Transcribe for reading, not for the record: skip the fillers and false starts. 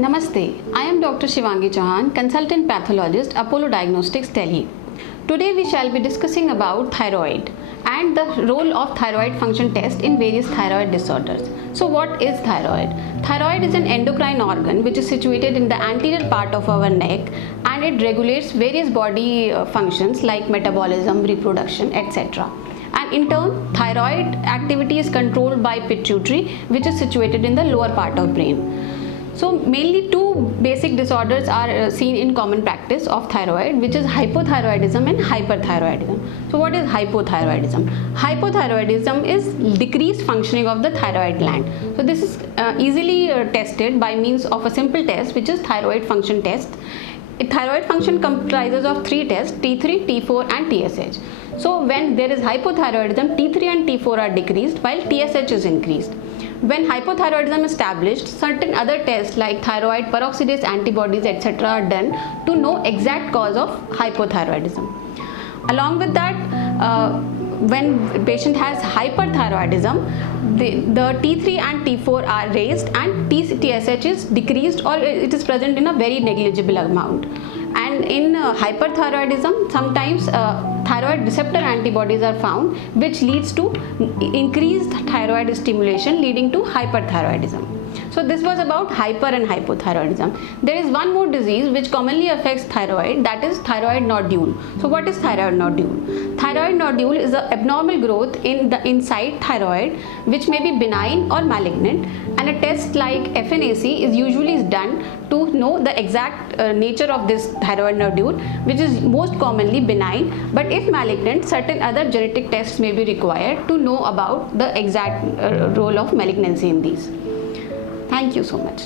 Namaste, I am Dr. Shivangi Chauhan, Consultant Pathologist, Apollo Diagnostics, Delhi. Today we shall be discussing about thyroid and the role of thyroid function test in various thyroid disorders. So what is thyroid? Thyroid is an endocrine organ which is situated in the anterior part of our neck, and it regulates various body functions like metabolism, reproduction, etc. And in turn, thyroid activity is controlled by pituitary, which is situated in the lower part of brain. So mainly two basic disorders are seen in common practice of thyroid, which is hypothyroidism and hyperthyroidism. So what is hypothyroidism? Hypothyroidism is decreased functioning of the thyroid gland. So this is easily tested by means of a simple test, which is thyroid function test. Thyroid function comprises of three tests: T3, T4 and TSH. So when there is hypothyroidism, T3 and T4 are decreased while TSH is increased. When hypothyroidism is established, certain other tests like thyroid peroxidase antibodies etc. are done to know exact cause of hypothyroidism. Along with that, when patient has hyperthyroidism, the T3 and T4 are raised and TSH is decreased, or it is present in a very negligible amount. And in hyperthyroidism, sometimes thyroid receptor antibodies are found, which leads to increased thyroid stimulation, leading to hyperthyroidism. So this was about hyper and hypothyroidism. There is one more disease which commonly affects thyroid, that is thyroid nodule. So what is thyroid nodule? Thyroid nodule is an abnormal growth in the inside thyroid, which may be benign or malignant, and a test like FNAC is usually done to know the exact nature of this thyroid nodule, which is most commonly benign, but if malignant, certain other genetic tests may be required to know about the exact role of malignancy in these. Thank you so much.